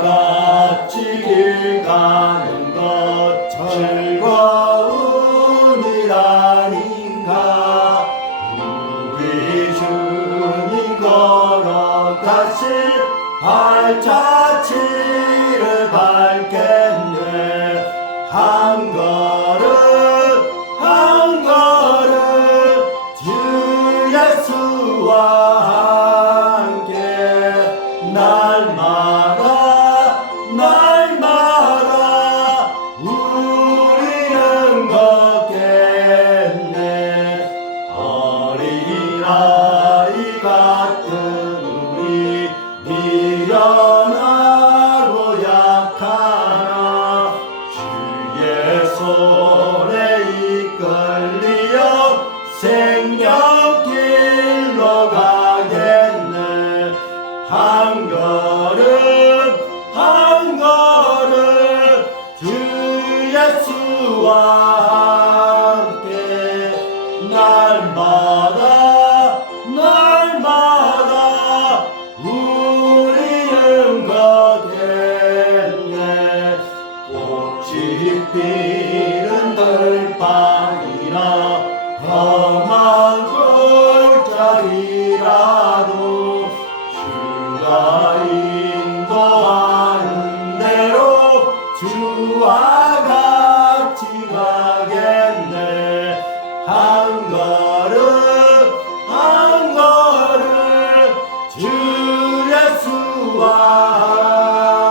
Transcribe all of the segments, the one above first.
같이 길 가는 것 즐거운 일 아닌가. 우리 주님 걸어가실 발자취를 밟겠네. 한 걸음 한 걸음 주 예수와 함께 날마다 날마다 우리는 걷겠네. 어린아이 같은 우리 미련하고 약하나 주의 손에 이끌리어 생명길로 가겠네. 한 걸음 한 걸음 주 예수와 함께 날마다 날마다 우리는 걷겠네. 꽃이 피는 들판이나 험한 골짜기라도 주가 인도하는 대로 주와 같이 가겠네. 한 걸음 한 걸음 주 예수와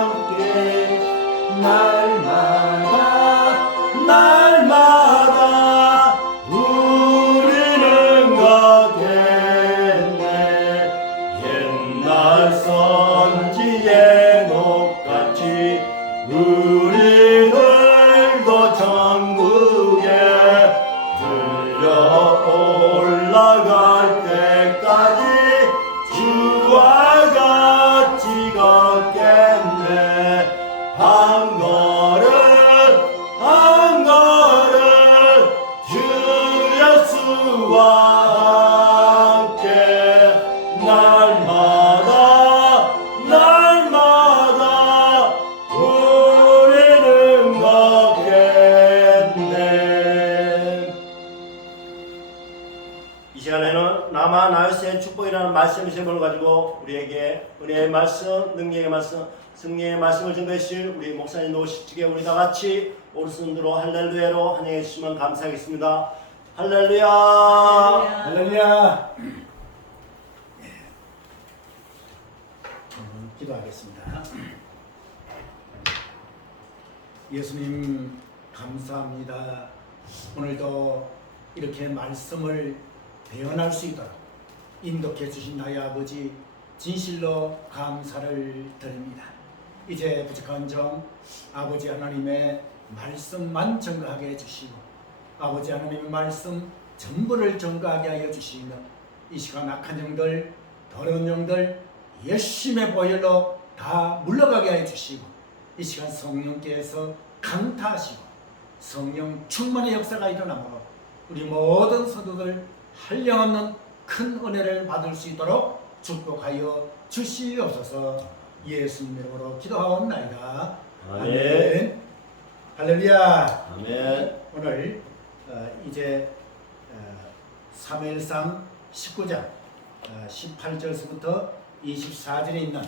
함께 날마다 날마다 우리는 걷겠네. 옛날 선지의 녹같이 우리들도 천국에 들려 올라갈 때까지 주와 같이 걷겠네. 한 걸음 한 걸음 주 예수와 함께 날마다 날마다 우리는 걷겠네. 이 시간에는 나마 나요스의 축복이라는 말씀 제목을 가지고 우리에게 은혜의 말씀, 능력의 말씀, 승리의 말씀을 증거해주실 우리 목사님 노시측에 우리 다 같이 오른손으로 할렐루야로 환영해 주시면 감사하겠습니다. 할렐루야. 할렐루야. 기도하겠습니다. 예수님 감사합니다. 오늘도 이렇게 말씀을 배워날 수 있도록 인도해 주신 나의 아버지 진실로 감사를 드립니다. 이제 부족한 점 아버지 하나님의 말씀만 증거하게 해주시고 아버지 하나님의 말씀 전부를 증거하게 하여 주시며 이 시간 악한 영들 더러운 영들 열심의 보혈로 다 물러가게 하여 주시고 이 시간 성령께서 강타하시고 성령 충만의 역사가 일어나므로 우리 모든 성도들 한량없는 큰 은혜를 받을 수 있도록 축복하여 주시옵소서. 예수님 이름으로 기도하옵나이다. 아멘. 할렐루야. 아멘. 오늘 이제 사무엘상 19장 18절서부터 24절에 있는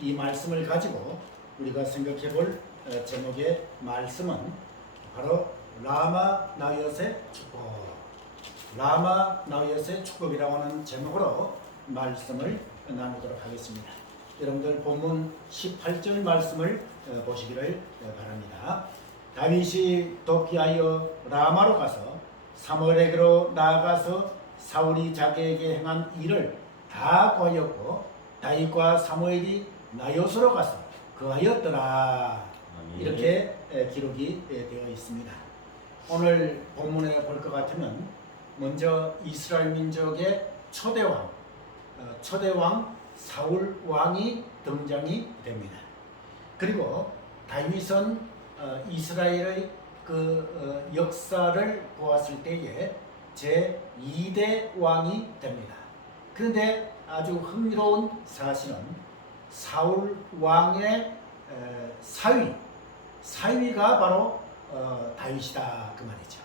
이 말씀을 가지고 우리가 생각해 볼 제목의 말씀은 바로 라마 나요스의 축복, 라마 나요스의 축복이라고 하는 제목으로 말씀을 나누도록 하겠습니다. 여러분들 본문 18절 말씀을 보시기를 바랍니다. 다윗이 돕기하여 라마로 가서 사무엘에게로 나아가서 사울이 자기에게 행한 일을 다 고하였고 다윗과 사무엘이 나요스로 가서 거하였더라. 이렇게 기록이 되어 있습니다. 오늘 본문에 볼 것 같으면 먼저 이스라엘 민족의 초대왕 사울 왕이 등장이 됩니다. 그리고 다윗은 이스라엘의 그 역사를 보았을 때에 제2대 왕이 됩니다. 그런데 아주 흥미로운 사실은 사울 왕의 사위가 바로 다윗이다 그 말이죠.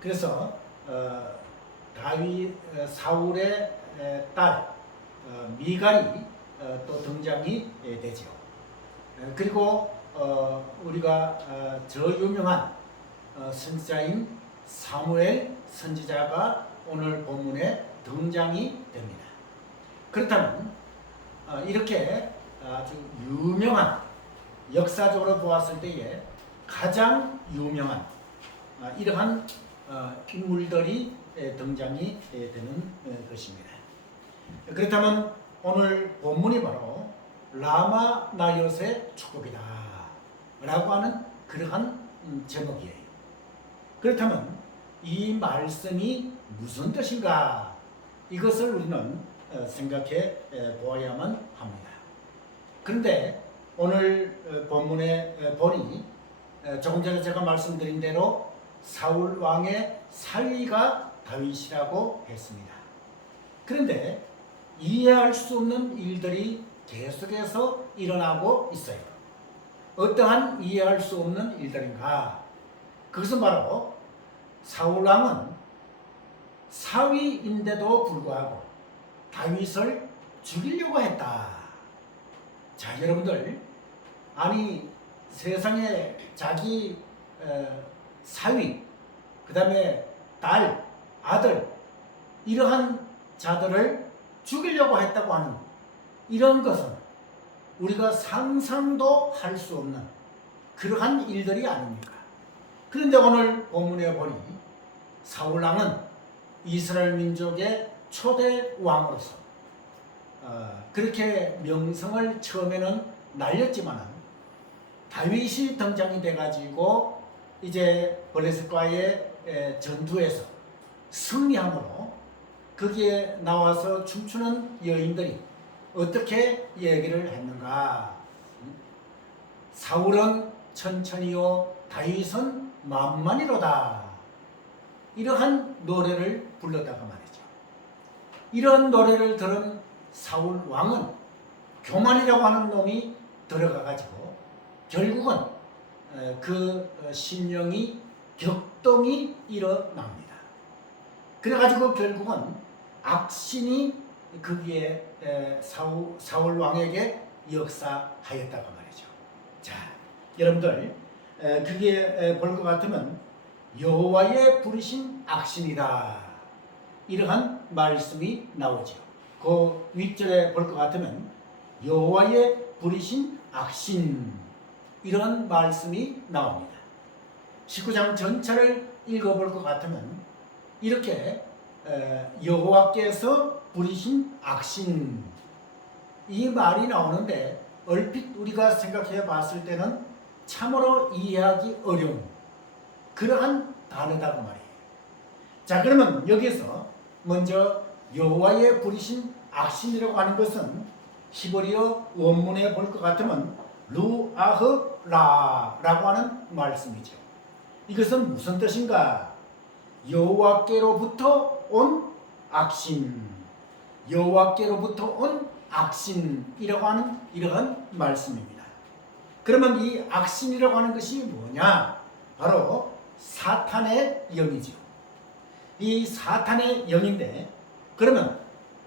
그래서 사울의 딸 미갈이 또 등장이 되죠. 그리고 우리가 저 유명한 선지자인 사무엘 선지자가 오늘 본문에 등장이 됩니다. 그렇다면 이렇게 아주 유명한, 역사적으로 보았을 때에 가장 유명한 이러한 인물들이 등장이 되는 것입니다. 그렇다면 오늘 본문이 바로 라마 나요새 축복이다 라고 하는 그러한 제목이에요. 그렇다면 이 말씀이 무슨 뜻인가, 이것을 우리는 생각해 보아야만 합니다. 그런데 오늘 본문에 보니 조금 전에 제가 말씀드린 대로 사울 왕의 사위가 다윗이라고 했습니다. 그런데 이해할 수 없는 일들이 계속해서 일어나고 있어요. 어떠한 이해할 수 없는 일들인가? 그것은 바로 사울 왕은 사위인데도 불구하고 다윗을 죽이려고 했다. 자, 여러분들, 아니 세상에 자기 사위, 그 다음에 딸, 아들, 이러한 자들을 죽이려고 했다고 하는 이런 것은 우리가 상상도 할 수 없는 그러한 일들이 아닙니까? 그런데 오늘 본문에 보니 사울 왕은 이스라엘 민족의 초대 왕으로서 그렇게 명성을 처음에는 날렸지만 다윗이 등장이 돼가지고 이제 블레셋과의 전투에서 승리함으로 거기에 나와서 춤추는 여인들이 어떻게 얘기를 했는가? 사울은 천천히요, 다윗은 만만히로다. 이러한 노래를 불렀다고 말이죠. 이런 노래를 들은 사울 왕은 교만이라고 하는 놈이 들어가가지고 결국은 그 심령이 격동이 일어납니다. 그래가지고 결국은 악신이 거기에 사울 왕에게 역사하였다고 말이죠. 자, 여러분들 그게 볼 것 같으면 여호와의 부르신 악신이다, 이러한 말씀이 나오죠. 그 윗절에 볼 것 같으면 여호와의 부르신 악신, 이런 말씀이 나옵니다. 19장 전체를 읽어볼 것 같으면 이렇게 여호와께서 부리신 악신, 이 말이 나오는데 얼핏 우리가 생각해 봤을 때는 참으로 이해하기 어려운 그러한 단어다고 말이에요. 자, 그러면 여기서 먼저 여호와의 부리신 악신이라고 하는 것은 히브리어 원문에 볼 것 같으면 루아흐라라고 하는 말씀이죠. 이것은 무슨 뜻인가? 여호와께로부터 온 악신, 여호와께로부터 온 악신이라고 하는 이러한 말씀입니다. 그러면 이 악신이라고 하는 것이 뭐냐? 바로 사탄의 영이죠. 이 사탄의 영인데, 그러면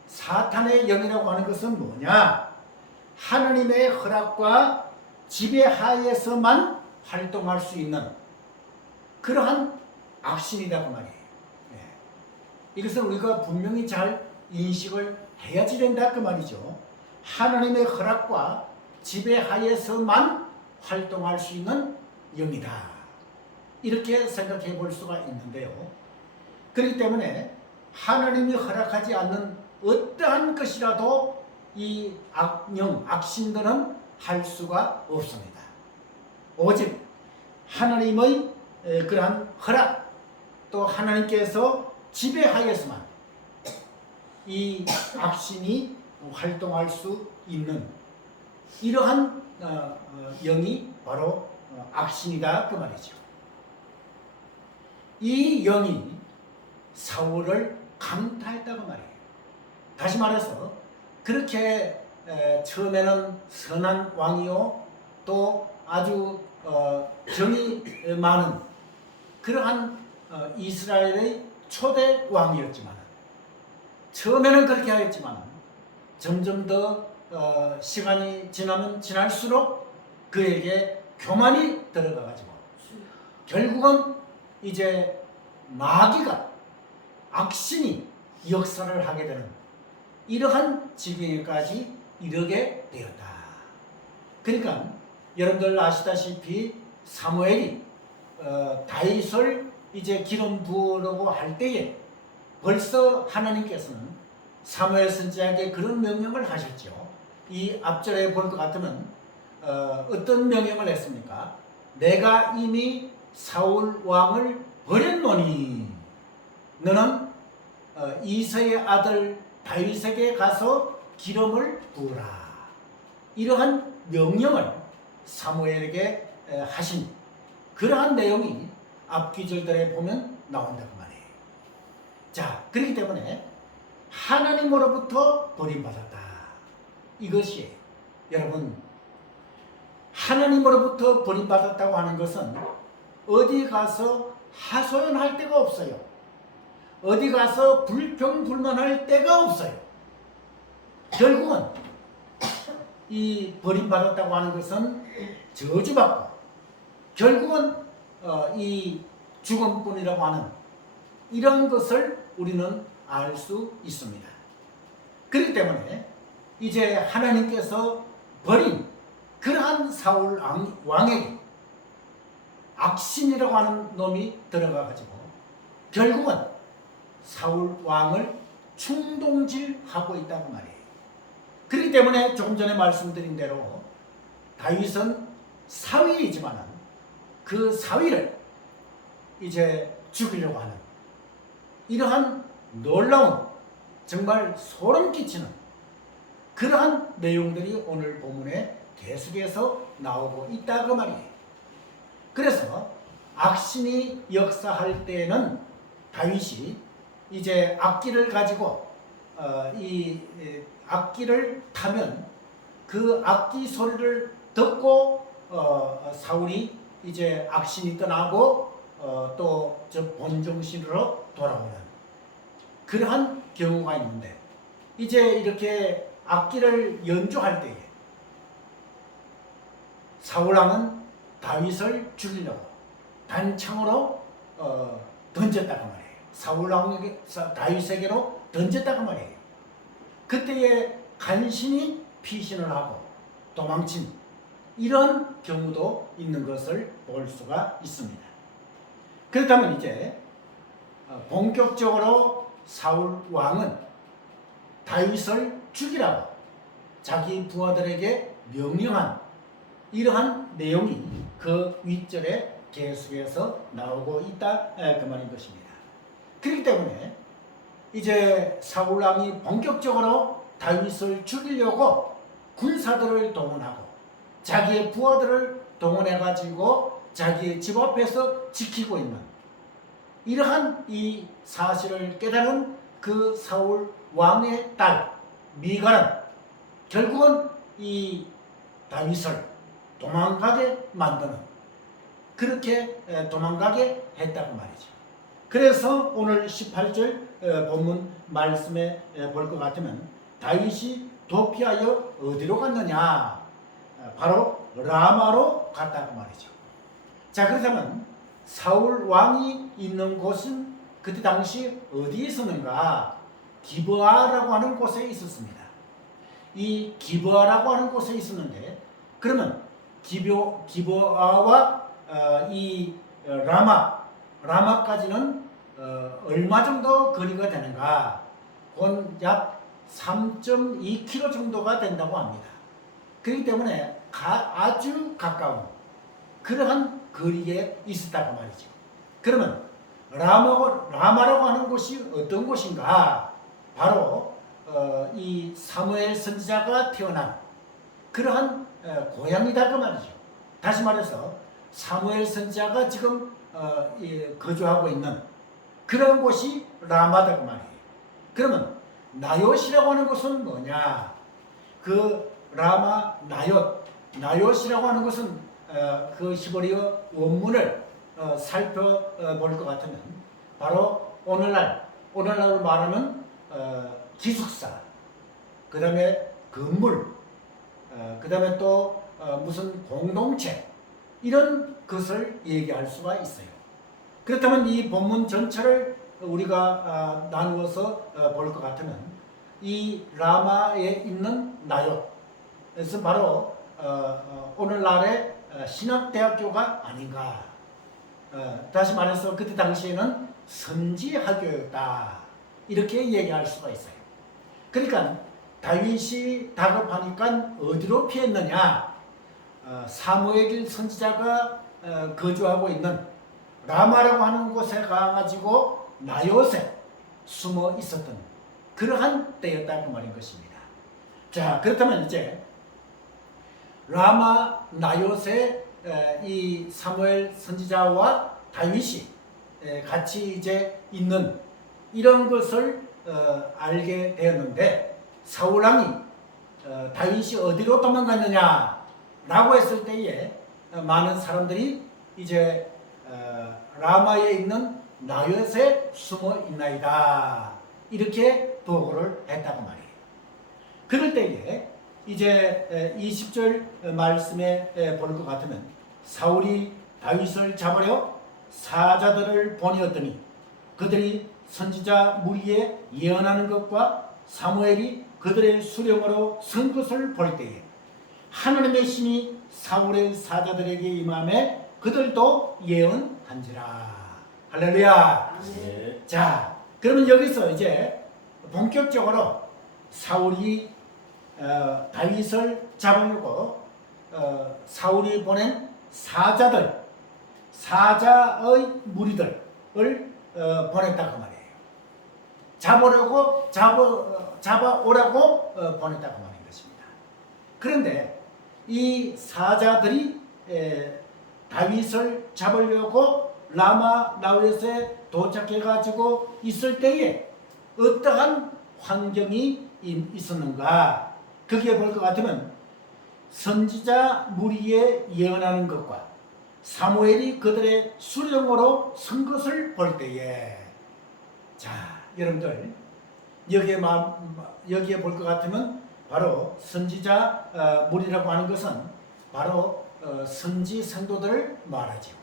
사탄의 영이라고 하는 것은 뭐냐? 하나님의 허락과 지배하에서만 활동할 수 있는 그러한 악신이다 그 말이에요. 이것을 우리가 분명히 잘 인식을 해야지 된다 그 말이죠. 하나님의 허락과 지배하에서만 활동할 수 있는 영이다, 이렇게 생각해 볼 수가 있는데요. 그렇기 때문에 하나님이 허락하지 않는 어떠한 것이라도 이 악령, 악신들은 할 수가 없습니다. 오직 하나님의 그러한 허락, 또 하나님께서 지배하여서만 이 악신이 활동할 수 있는 이러한 영이 바로 악신이다 그 말이죠. 이 영이 사울을 강타했다고 말이에요. 다시 말해서 그렇게 처음에는 선한 왕이요 또 아주 정이 많은 그러한 이스라엘의 초대 왕이었지만 처음에는 그렇게 하였지만 점점 더 시간이 지나면 지날수록 그에게 교만이 들어가가지고 결국은 이제 마귀가 악신이 역사를 하게 되는 이러한 지경에까지 이르게 되었다. 그러니까 여러분들 아시다시피 사무엘이 다윗을 이제 기름 부으려고 할 때에 벌써 하나님께서는 사무엘 선지자에게 그런 명령을 하셨죠. 이 앞절에 볼 것 같으면 어떤 명령을 했습니까? 내가 이미 사울 왕을 버렸노니 너는 이새의 아들 다윗에게 가서 기름을 부으라. 이러한 명령을 사무엘에게 하신 그러한 내용이 앞귀절들에 보면 나온다고 말이에요. 자, 그렇기 때문에 하나님으로부터 버림받았다. 이것이 여러분 하나님으로부터 버림받았다고 하는 것은 어디 가서 하소연할 데가 없어요. 어디 가서 불평불만할 데가 없어요. 결국은 이 버림받았다고 하는 것은 저주받고 결국은 이 죽음뿐이라고 하는 이런 것을 우리는 알 수 있습니다. 그렇기 때문에 이제 하나님께서 버린 그러한 사울 왕에게 악신이라고 하는 놈이 들어가가지고 결국은 사울 왕을 충동질하고 있다고 말이에요. 그렇기 때문에 조금 전에 말씀드린 대로 다윗은 사위이지만 그 사위를 이제 죽이려고 하는 이러한 놀라운 정말 소름 끼치는 그러한 내용들이 오늘 본문에 계속해서 나오고 있다고 말이에요. 그래서 악신이 역사할 때는 다윗이 이제 악기를 가지고 이 악기를 타면 그 악기 소리를 듣고 사울이 이제 악신이 떠나고 또 저 본정신으로 돌아오는 그러한 경우가 있는데 이제 이렇게 악기를 연주할 때에 사울왕은 다윗을 죽이려고 단창으로 던졌다고 말이에요. 사울왕에게 다윗에게로 던졌다고 말이에요. 그때에 간신히 피신을 하고 도망친 이런 경우도 있는 것을 볼 수가 있습니다. 그렇다면 이제 본격적으로 사울 왕은 다윗을 죽이라고 자기 부하들에게 명령한 이러한 내용이 그 윗절에 계속해서 나오고 있다 그 말인 것입니다. 그렇기 때문에 이제 사울 왕이 본격적으로 다윗을 죽이려고 군사들을 동원하고 자기의 부하들을 동원해 가지고 자기의 집 앞에서 지키고 있는 이러한 이 사실을 깨달은 그 사울 왕의 딸 미갈은 결국은 이 다윗을 도망가게 만드는 그렇게 도망가게 했다고 말이죠. 그래서 오늘 18절 본문 말씀에 볼 것 같으면 다윗이 도피하여 어디로 갔느냐? 바로 라마로 갔다고 말이죠. 자, 그렇다면 사울 왕이 있는 곳은 그때 당시 어디에 있었는가? 기브아라고 하는 곳에 있었습니다. 이 기브아라고 하는 곳에 있었는데 그러면 기브아와 이 라마까지는 얼마 정도 거리가 되는가? 곧 약 3.2km 정도가 된다고 합니다. 그렇기 때문에 아주 가까운 그러한 거리에 있었다고 말이죠. 그러면 라마라고 하는 곳이 어떤 곳인가? 바로 이 사무엘 선지자가 태어난 그러한 고향이다 그 말이죠. 다시 말해서 사무엘 선지자가 지금 거주하고 있는 그런 곳이 라마다 그 말이에요. 그러면 나요시라고 하는 곳은 뭐냐? 그 라마 나옅이라고 하는 것은 그 히브리어 원문을 살펴볼 것 같으면 바로 오늘날로 말하면 기숙사, 그 다음에 건물, 그 다음에 또 무슨 공동체 이런 것을 얘기할 수가 있어요. 그렇다면 이 본문 전체를 우리가 나누어서 볼 것 같으면 이 라마에 있는 나옅에서 바로 오늘날의 신학대학교가 아닌가. 다시 말해서 그때 당시에는 선지학교였다 이렇게 얘기할 수가 있어요. 그러니까 다윗이 다급하니까 어디로 피했느냐? 사무엘 선지자가 거주하고 있는 라마라고 하는 곳에 가가지고 나옅에 숨어 있었던 그러한 때였다 그 말인 것입니다. 자, 그렇다면 이제 라마 나옅에 이 사무엘 선지자와 다윗이 같이 이제 있는 이런 것을 알게 되었는데 사울 왕이 다윗이 어디로 도망갔느냐라고 했을 때에 많은 사람들이 이제 라마에 있는 나옅에 숨어 있나이다 이렇게 보고를 했다고 말이에요. 그럴 때에 이제 20절 말씀에 볼 것 같으면 사울이 다윗을 잡으려 사자들을 보내었더니 그들이 선지자 무리에 예언하는 것과 사무엘이 그들의 수령으로 선 것을 볼 때에 하나님의 신이 사울의 사자들에게 임함에 그들도 예언한지라. 할렐루야. 네. 자, 그러면 여기서 이제 본격적으로 사울이 다윗을 잡으려고 사울이 보낸 사자의 무리들을 보냈다고 말이에요. 잡아오라고 보냈다고 말인 것입니다. 그런데 이 사자들이 다윗을 잡으려고 라마 나옅에 도착해가지고 있을 때에 어떠한 환경이 있었는가? 거기에 볼 것 같으면 선지자 무리에 예언하는 것과 사무엘이 그들의 수령으로 선 것을 볼 때에 자, 여러분들 여기에 볼 것 같으면 바로 선지자 무리라고 하는 것은 바로 선지 성도들을 말하죠.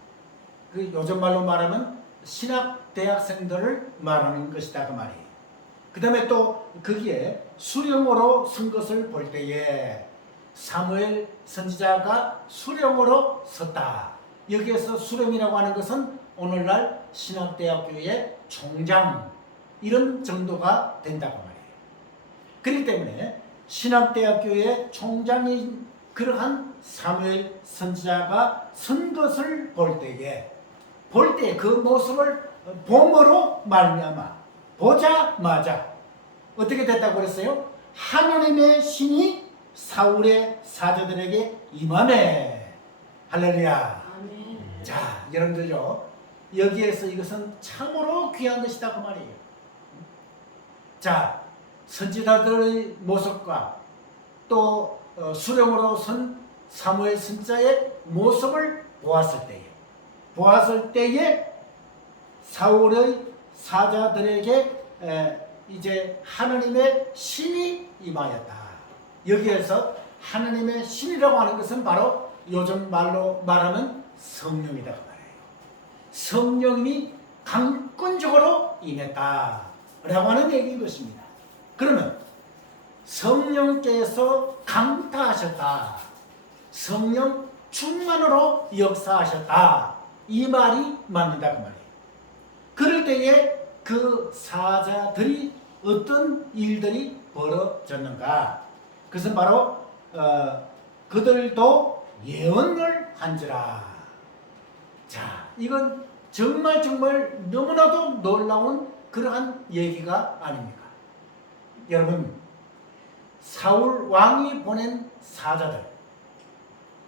그 요즘 말로 말하면 신학 대학생들을 말하는 것이다 그 말이에요. 그 다음에 또 거기에 수령으로 선 것을 볼 때에 사무엘 선지자가 수령으로 섰다. 여기에서 수령이라고 하는 것은 오늘날 신학대학교의 총장 이런 정도가 된다고 말이에요. 그렇기 때문에 신학대학교의 총장인 그러한 사무엘 선지자가 선 것을 볼 때에 그 모습을 봄으로 말미암아 보자마자 어떻게 됐다고 그랬어요? 하나님의 신이 사울의 사자들에게 임하네. 할렐루야. 아멘. 자, 여러분들요, 여기에서 이것은 참으로 귀한 것이다 그 말이에요. 자, 선지자들의 모습과 또 수령으로 선 사무엘 선지자의 모습을 보았을 때에 사울의 사자들에게 이제 하나님의 신이 임하였다. 여기에서 하나님의 신이라고 하는 것은 바로 요즘 말로 말하면 성령이다 그 말이에요. 성령이 강권적으로 임했다 라고 하는 얘기인 것입니다. 그러면 성령께서 강타하셨다, 성령 충만으로 역사하셨다, 이 말이 맞는다 그 말이에요. 그럴 때에 그 사자들이 어떤 일들이 벌어졌는가? 그것은 바로 그들도 예언을 한지라. 자, 이건 정말 너무나도 놀라운 그러한 얘기가 아닙니까? 여러분, 사울 왕이 보낸 사자들,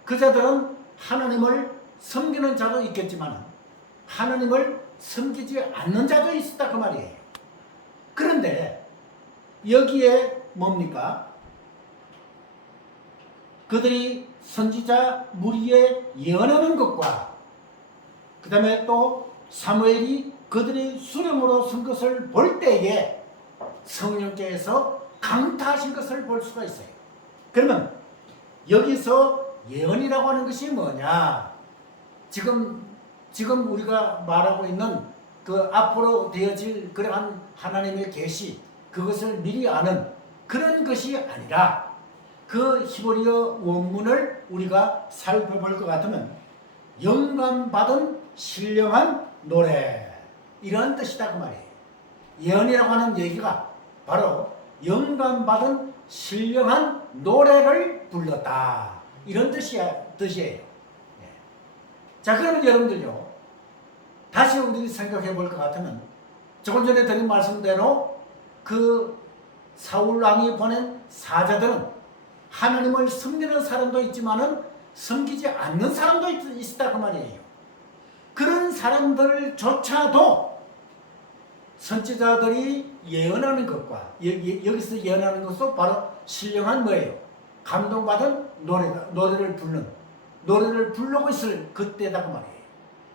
그 자들은 하나님을 섬기는 자도 있겠지만 하나님을 섬기지 않는 자도 있었다 그 말이에요. 그런데 여기에 뭡니까? 그들이 선지자 무리에 예언하는 것과 그 다음에 또 사무엘이 그들이 수령으로 쓴 것을 볼 때에 성령께서 강타하신 것을 볼 수가 있어요. 그러면 여기서 예언이라고 하는 것이 뭐냐? 지금 우리가 말하고 있는 그 앞으로 되어질 그러한 하나님의 계시, 그것을 미리 아는 그런 것이 아니라 그 히브리어 원문을 우리가 살펴볼 것 같으면 영감받은 신령한 노래, 이런 뜻이다 그 말이에요. 예언이라고 하는 얘기가 바로 영감받은 신령한 노래를 불렀다, 이런 뜻이에요. 자, 그러면 여러분들요, 다시 우리 생각해 볼 것 같으면 조금 전에 드린 말씀대로 그 사울 왕이 보낸 사자들은 하나님을 섬기는 사람도 있지만은 섬기지 않는 사람도 있다 그 말이에요. 그런 사람들조차도 선지자들이 예언하는 것과 여기서 예언하는 것도 바로 신령한 뭐예요? 감동받은 노래를 부르고 있을 그때다 그 말이에요.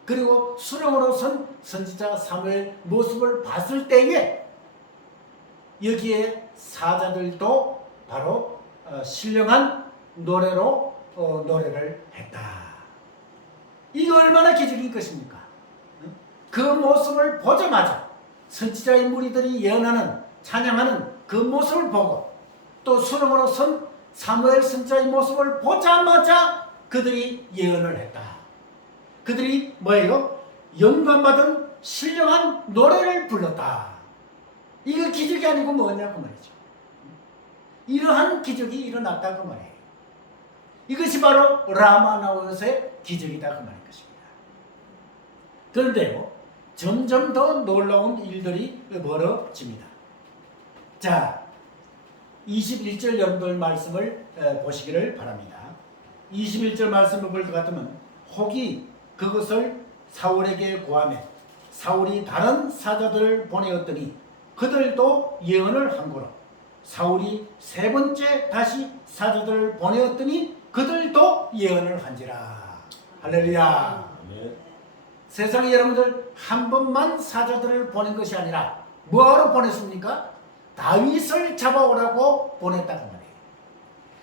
그리고 수령으로 선 선지자 사무엘 모습을 봤을 때에 여기에 사자들도 바로 신령한 노래로 노래를 했다. 이게 얼마나 기적인 것입니까? 그 모습을 보자마자 선지자의 무리들이 예언하는, 찬양하는 그 모습을 보고 또 수령으로 선 사무엘 선지자의 모습을 보자마자 그들이 예언을 했다. 그들이 뭐예요? 영감받은 신령한 노래를 불렀다. 이게 기적이 아니고 뭐냐고 말이죠. 이러한 기적이 일어났다 그 말이에요. 이것이 바로 라마나웃의 기적이다 그 말인 것입니다. 그런데요, 점점 더 놀라운 일들이 벌어집니다. 자, 21절 여러분들 말씀을 보시기를 바랍니다. 21절 말씀을 볼 것 같으면 혹이 그것을 사울에게 구하매 사울이 다른 사자들을 보내었더니 그들도 예언을 한 거로 사울이 세 번째 다시 사자들을 보내었더니 그들도 예언을 한지라. 할렐루야. 세상에 여러분들 한 번만 사자들을 보낸 것이 아니라 뭐하러 보냈습니까? 다윗을 잡아오라고 보냈다는 말이에요.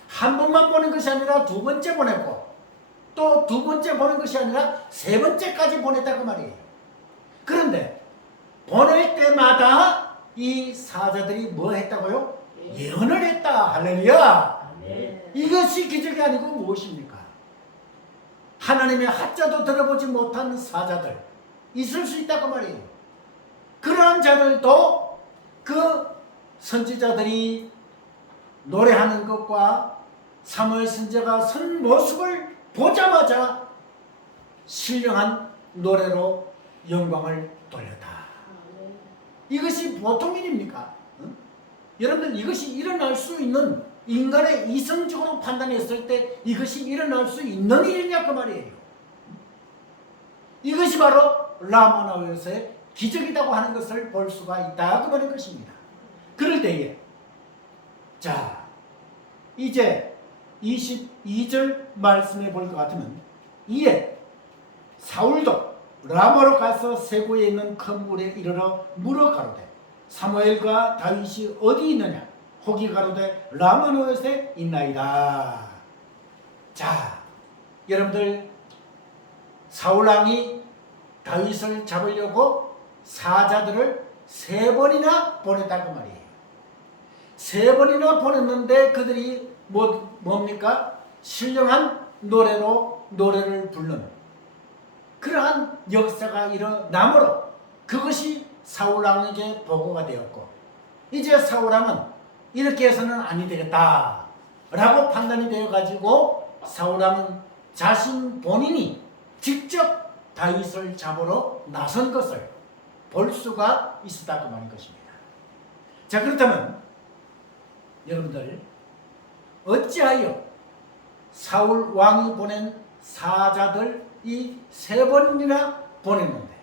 한 번만 보낸 것이 아니라 두 번째 보냈고 또 두 번째 보낸 것이 아니라 세 번째까지 보냈다고 말이에요. 그런데 보낼 때마다 이 사자들이 뭐 했다고요? 예언을 했다. 할렐루야. 이것이 기적이 아니고 무엇입니까? 하나님의 하자도 들어보지 못한 사자들 있을 수 있다고 말이에요. 그러한 자들도 그 선지자들이 노래하는 것과 사무엘 선지자가 선 모습을 보자마자 신령한 노래로 영광을 돌렸다. 이것이 보통 일입니까? 응? 여러분들, 이것이 일어날 수 있는, 인간의 이성적으로 판단했을 때 이것이 일어날 수 있는 일이냐 그 말이에요. 이것이 바로 라마나웃의 기적이라고 하는 것을 볼 수가 있다 그 말인 것입니다. 그럴 때에 자, 이제 22절 말씀해 볼 것 같으면 이에 사울도 라마로 가서 세고에 있는 큰 물에 이르러 물어 가로되 사무엘과 다윗이 어디 있느냐? 혹이 가로되 라마나웃에 있나이다. 자, 여러분들, 사울왕이 다윗을 잡으려고 사자들을 세 번이나 보냈다고 말이에요. 세 번이나 보냈는데 그들이 뭡니까? 신령한 노래로 노래를 부르는 그러한 역사가 일어나므로 그것이 사울왕에게 보고가 되었고, 이제 사울왕은 이렇게 해서는 아니 되겠다 라고 판단이 되어가지고 사울왕은 자신 본인이 직접 다윗을 잡으러 나선 것을 볼 수가 있었다고 말인 것입니다. 자, 그렇다면 여러분들, 어찌하여 사울 왕이 보낸 사자들이 세 번이나 보냈는데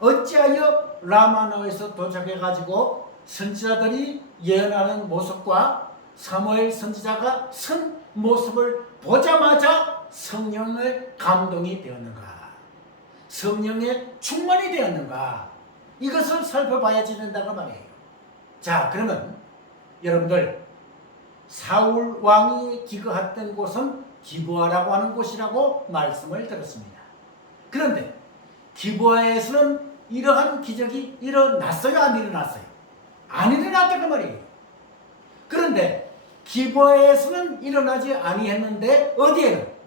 어찌하여 라마나웃에서 도착해가지고 선지자들이 예언하는 모습과 사무엘 선지자가 선 모습을 보자마자 성령의 감동이 되었는가? 성령의 충만이 되었는가? 이것을 살펴봐야지 된다고 말이에요. 자, 그러면 여러분들 사울 왕이 기거했던 곳은 기브아라고 하는 곳이라고 말씀을 들었습니다. 그런데 기브아에서는 이러한 기적이 일어났어요? 안 일어났어요? 안 일어났다고 말이에요. 그런데 기브아에서는 일어나지 아니했는데 어디에는?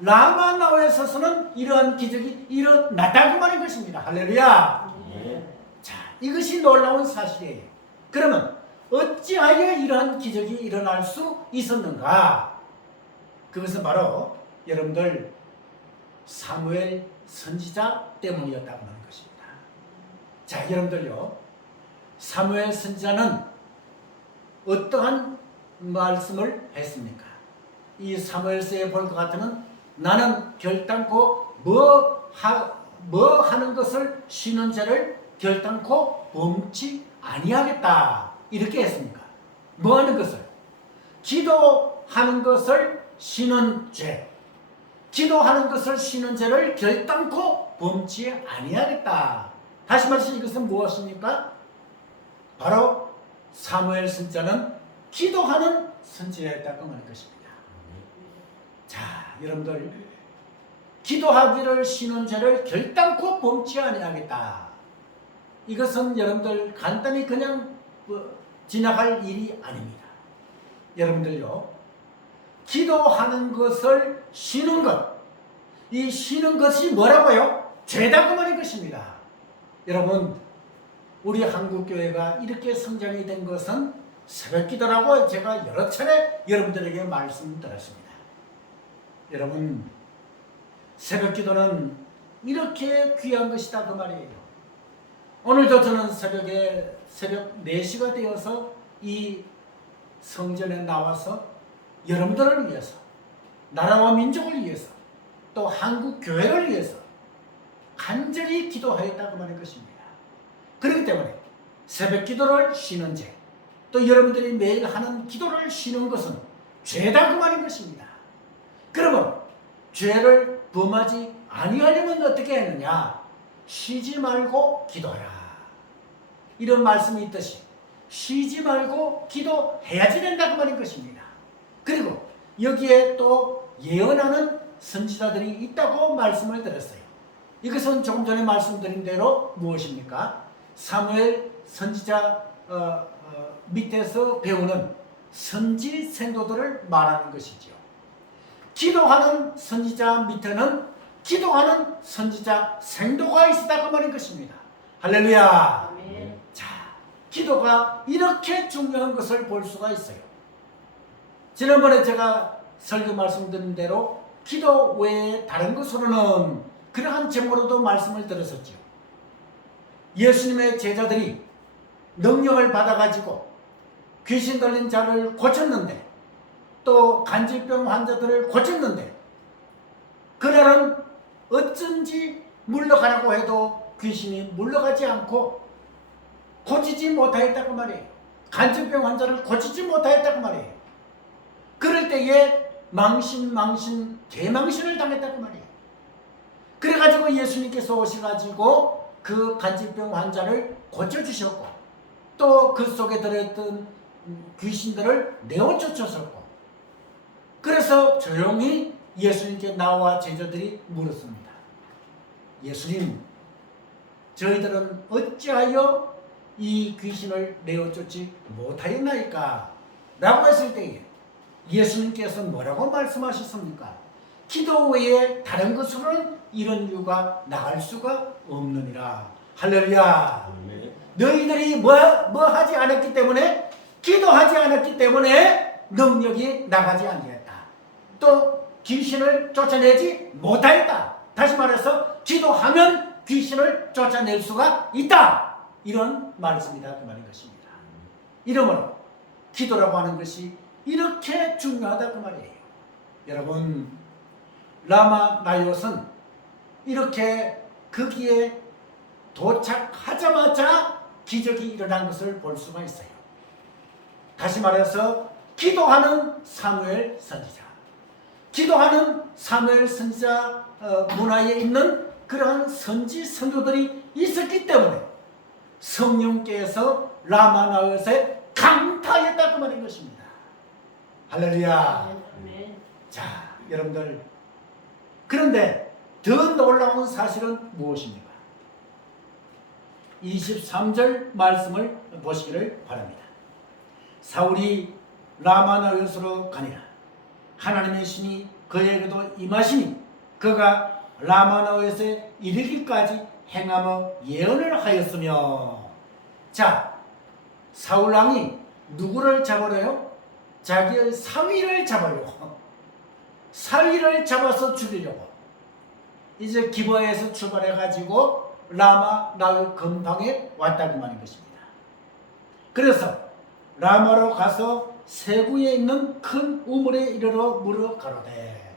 라마나오에서는 이러한 기적이 일어났다고 말인 것입니다. 할렐루야. 자, 이것이 놀라운 사실이에요. 그러면 어찌하여 이러한 기적이 일어날 수 있었는가? 그것은 바로 여러분들 사무엘 선지자 때문이었다고 하는 것입니다. 자, 여러분들요, 사무엘 선지자는 어떠한 말씀을 했습니까? 이 사무엘서에 볼 것 같으면 나는 결단코 뭐 하는 것을 쉬는 죄를 결단코 범치 아니하겠다, 이렇게 했습니까? 뭐 하는 것을? 기도하는 것을 쉬는 죄, 기도하는 것을 쉬는 죄를 결단코 범치 아니하겠다. 다시 말해서 이것은 무엇입니까? 바로 사무엘 선지자는 기도하는 선지자였다고 하는 것입니다. 자, 여러분들, 기도하기를 쉬는 죄를 결단코 범치 아니하겠다. 이것은 여러분들 간단히 그냥 지나갈 일이 아닙니다. 여러분들요, 기도하는 것을 쉬는 것, 이 쉬는 것이 뭐라고요? 죄다 그 말인 것입니다. 여러분, 우리 한국교회가 이렇게 성장이 된 것은 새벽기도라고 제가 여러 차례 여러분들에게 말씀드렸습니다. 여러분, 새벽기도는 이렇게 귀한 것이다 그 말이에요. 오늘도 저는 새벽 4시가 되어서 이 성전에 나와서 여러분들을 위해서, 나라와 민족을 위해서, 또 한국 교회를 위해서 간절히 기도하였다고 말한 것입니다. 그렇기 때문에 새벽 기도를 쉬는 죄, 또 여러분들이 매일 하는 기도를 쉬는 것은 죄다 그 말인 것입니다. 그러면 죄를 범하지 아니하려면 어떻게 하느냐? 쉬지 말고 기도하라. 이런 말씀이 있듯이 쉬지 말고 기도해야지 된다고 말인 것입니다. 그리고 여기에 또 예언하는 선지자들이 있다고 말씀을 드렸어요. 이것은 조금 전에 말씀드린 대로 무엇입니까? 사무엘 선지자 밑에서 배우는 선지 생도들을 말하는 것이지요. 기도하는 선지자 밑에는 기도하는 선지자 생도가 있다고 말인 것입니다. 할렐루야. 아멘. 자, 기도가 이렇게 중요한 것을 볼 수가 있어요. 지난번에 제가 설교 말씀드린 대로 기도 외에 다른 것으로는 그러한 제목으로도 말씀을 드렸었죠. 예수님의 제자들이 능력을 받아가지고 귀신 들린 자를 고쳤는데, 또 간질병 환자들을 고쳤는데, 그날은 어쩐지 물러가라고 해도 귀신이 물러가지 않고 고치지 못하였다고 말이에요. 간질병 환자를 고치지 못하였다고 말이에요. 그럴 때에 개망신을 당했다고 말이에요. 그래가지고 예수님께서 오셔가지고 그 간질병 환자를 고쳐주셨고, 또 그 속에 들어있던 귀신들을 내어쫓으셨고, 그래서 조용히 예수님께 나와 제자들이 물었습니다. 예수님, 저희들은 어찌하여 이 귀신을 내어쫓지 못하였나이까? 라고 했을 때에 예수님께서 뭐라고 말씀하셨습니까? 기도 외에 다른 것으로는 이런 이유가 나갈 수가 없느니라. 할렐루야. 너희들이 뭐 하지 않았기 때문에, 기도하지 않았기 때문에 능력이 나가지 아니했다. 또 귀신을 쫓아내지 못하였다. 다시 말해서 기도하면 귀신을 쫓아낼 수가 있다. 이런 말씀이다 그 말인 것입니다. 이러므로 기도라고 하는 것이 이렇게 중요하다 그 말이에요. 여러분, 라마 나이옷은 이렇게 거기에 도착하자마자 기적이 일어난 것을 볼 수가 있어요. 다시 말해서 기도하는 사무엘 선지자, 기도하는 사무엘 선지자 문화에 있는 그러한 선지 선교들이 있었기 때문에 성령께서 라마 나웃에 강타했다고 말인 것입니다. 할렐루야. 자, 여러분들, 그런데 더 놀라운 사실은 무엇입니까? 23절 말씀을 보시기를 바랍니다. 사울이 라마나웃으로 가니라. 하나님의 신이 그에게도 임하시니 그가 라마나웃에 이르기까지 행하며 예언을 하였으며. 자, 사울왕이 누구를 잡으려요? 자기의 사위를 잡으려고, 사위를 잡아서 죽이려고 이제 기브아에서 출발해 가지고 라마나웃 근방에 왔다고 말인 것입니다. 그래서 라마로 가서 세구에 있는 큰 우물에 이르러 물어 가로되.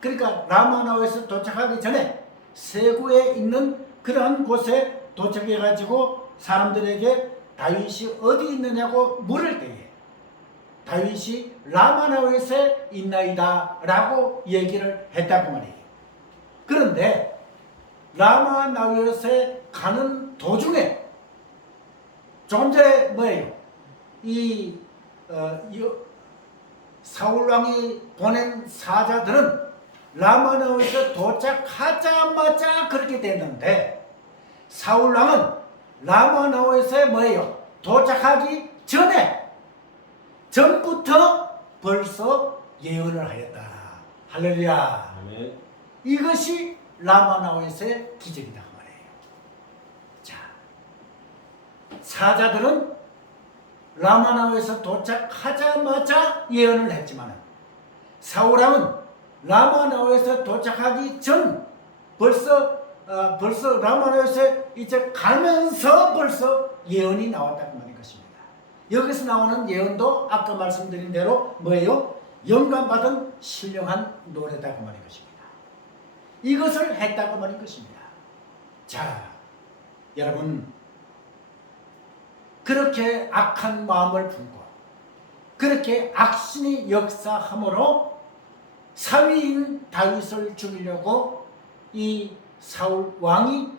그러니까 라마나웃에서 도착하기 전에 세구에 있는 그러한 곳에 도착해 가지고 사람들에게 다윗이 어디 있느냐고 물을 때에 다윗이 라마나웃에 있나이다 라고 얘기를 했다고 말이에요. 그런데 라마나웃에 가는 도중에 조금 전에 뭐예요? 사울왕이 보낸 사자들은 라마나웃에 도착하자마자 그렇게 됐는데 사울왕은 라마나웃에 뭐예요? 도착하기 전부터 벌써 예언을 하였다. 할렐루야. 아멘. 이것이 라마나웃의 기적이다 그 말이에요. 자, 사자들은 라마나웃에서 도착하자마자 예언을 했지만 사울왕은 라마나웃에서 도착하기 전 벌써 라마나웃에 이제 가면서 벌써 예언이 나왔다고 말인 것입니다. 여기서 나오는 예언도 아까 말씀드린 대로 뭐예요? 영감받은 신령한 노래다고 말인 것입니다. 이것을 했다고 말인 것입니다. 자, 여러분, 그렇게 악한 마음을 품고 그렇게 악신이 역사함으로 사위인 다윗을 죽이려고 이 사울 왕이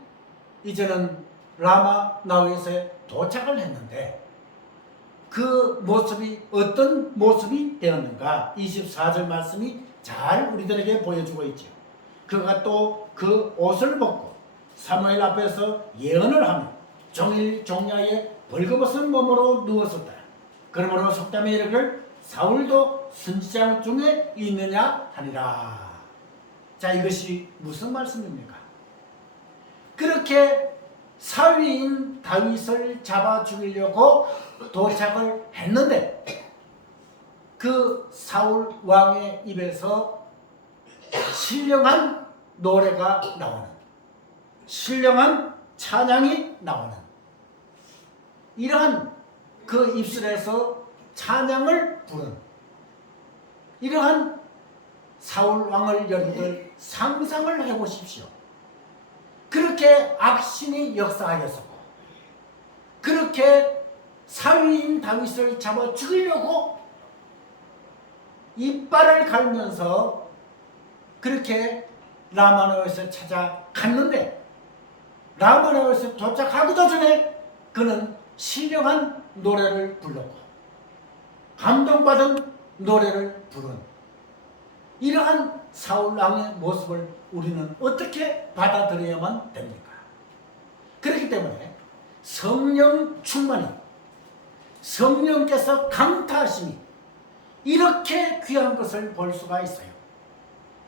이제는 라마나웃에 도착을 했는데 그 모습이 어떤 모습이 되었는가? 24절 말씀이 잘 우리들에게 보여주고 있죠. 그가 또 그 옷을 벗고 사무엘 앞에서 예언을 하며 종일 종야에 벌거벗은 몸으로 누웠었다. 그러므로 속담에 이르기를 사울도 선지자 중에 있느냐 하니라. 자, 이것이 무슨 말씀입니까? 그렇게 사위인 다윗을 잡아 죽이려고 도착을 했는데 그 사울 왕의 입에서 신령한 노래가 나오는, 신령한 찬양이 나오는, 이러한 그 입술에서 찬양을 부른 이러한 사울 왕을 여러분들 상상을 해보십시오. 그렇게 악신이 역사하였었고 그렇게 사위인 다윗을 잡아 죽이려고 이빨을 갈면서 그렇게 라마나웃에 찾아갔는데 라마나웃에 도착하기도 전에 그는 신령한 노래를 불렀고 감동받은 노래를 부른 이러한 사울 왕의 모습을 우리는 어떻게 받아들여야만 됩니까? 그렇기 때문에 성령 충만이, 성령께서 강타하심이 이렇게 귀한 것을 볼 수가 있어요.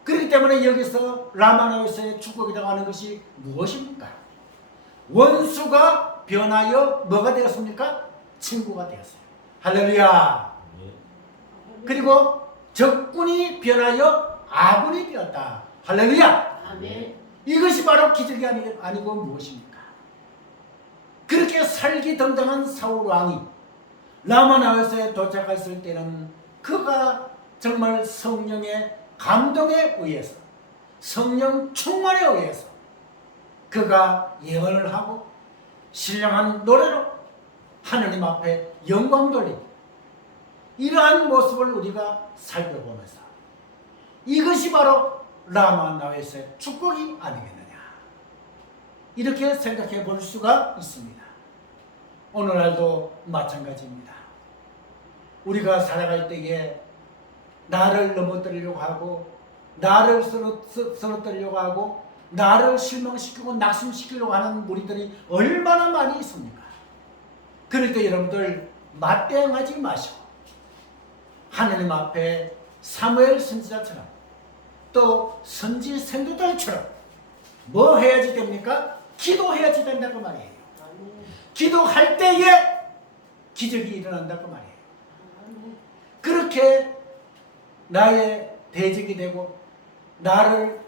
그렇기 때문에 여기서 라마나웃의 축복이라고 하는 것이 무엇입니까? 원수가 변하여 뭐가 되었습니까? 친구가 되었어요. 할렐루야. 그리고 적군이 변하여 아군이 되었다. 할렐루야. 아멘. 이것이 바로 기적이 아니고 무엇입니까? 그렇게 살기등등한 사울 왕이 라마나웃에 도착했을 때는 그가 정말 성령의 감동에 의해서, 성령 충만에 의해서 그가 예언을 하고 신령한 노래로 하나님 앞에 영광 돌리고 이러한 모습을 우리가 살펴보면서 이것이 바로 라마 나웨스의 축복이 아니겠느냐, 이렇게 생각해 볼 수가 있습니다. 오늘날도 마찬가지입니다. 우리가 살아갈 때에 나를 넘어뜨리려고 하고, 나를 쓰러뜨리려고 하고, 나를 실망시키고 낙심시키려고 하는 무리들이 얼마나 많이 있습니까? 그럴 때 여러분들 맞대응하지 마시고 하느님 앞에 사무엘 선지자처럼 또 선지 생도들처럼 뭐 해야지 됩니까? 기도해야지 된다고 말이에요. 기도할 때에 기적이 일어난다고 말이에요. 그렇게 나의 대적이 되고 나를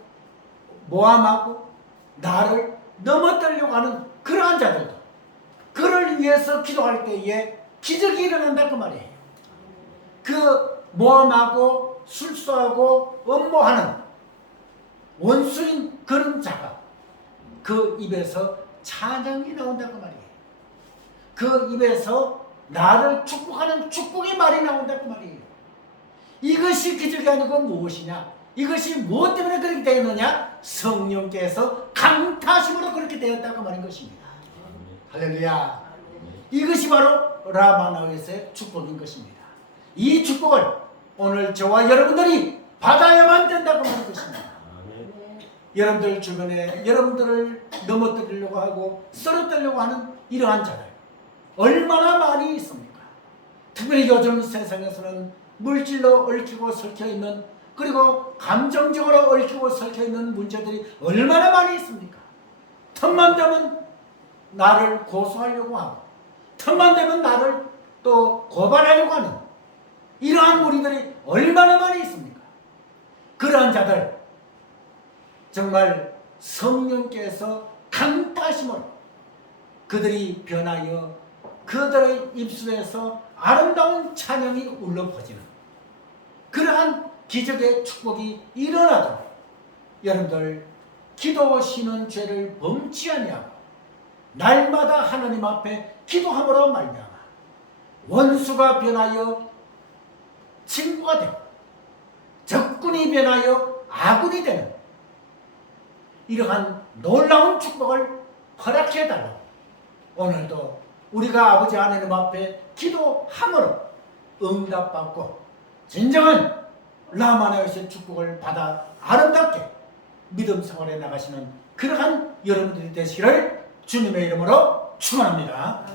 모함하고 나를 넘어뜨리려고 하는 그러한 자들도 그를 위해서 기도할 때에 기적이 일어난다고 말이에요. 그 모함하고 술수하고 음모하는 원수인 그런 자가 그 입에서 찬양이 나온다고 말이에요. 그 입에서 나를 축복하는 축복의 말이 나온다고 말이에요. 이것이 기적이 아니고 무엇이냐? 이것이 무엇 때문에 그렇게 되었느냐? 성령께서 강타심으로 그렇게 되었다고 말인 것입니다. 할렐루야. 이것이 바로 라마나웨스의 축복인 것입니다. 이 축복을 오늘 저와 여러분들이 받아야만 된다고 말인 것입니다. 여러분들 주변에 여러분들을 넘어뜨리려고 하고 쓰러뜨리려고 하는 이러한 자들 얼마나 많이 있습니까? 특별히 요즘 세상에서는 물질로 얽히고 설켜있는, 그리고 감정적으로 얽히고 설켜있는 문제들이 얼마나 많이 있습니까? 틈만 되면 나를 고소하려고 하고 틈만 되면 나를 또 고발하려고 하는 이러한 무리들이 얼마나 많이 있습니까? 그러한 자들 정말 성령께서 강타심으로 그들이 변하여 그들의 입술에서 아름다운 찬양이 울려 퍼지는 그러한 기적의 축복이 일어나도록 여러분들 기도하시는 죄를 범치 아니하고 날마다 하나님 앞에 기도함으로 말미암아 원수가 변하여 친구가 되고 적군이 변하여 아군이 되는 이러한 놀라운 축복을 허락해 달라고 오늘도 우리가 아버지 하나님 앞에 기도함으로 응답받고 진정한 라마나웨스의 축복을 받아 아름답게 믿음 생활에 나가시는 그러한 여러분들이 되시기를 주님의 이름으로 축원합니다.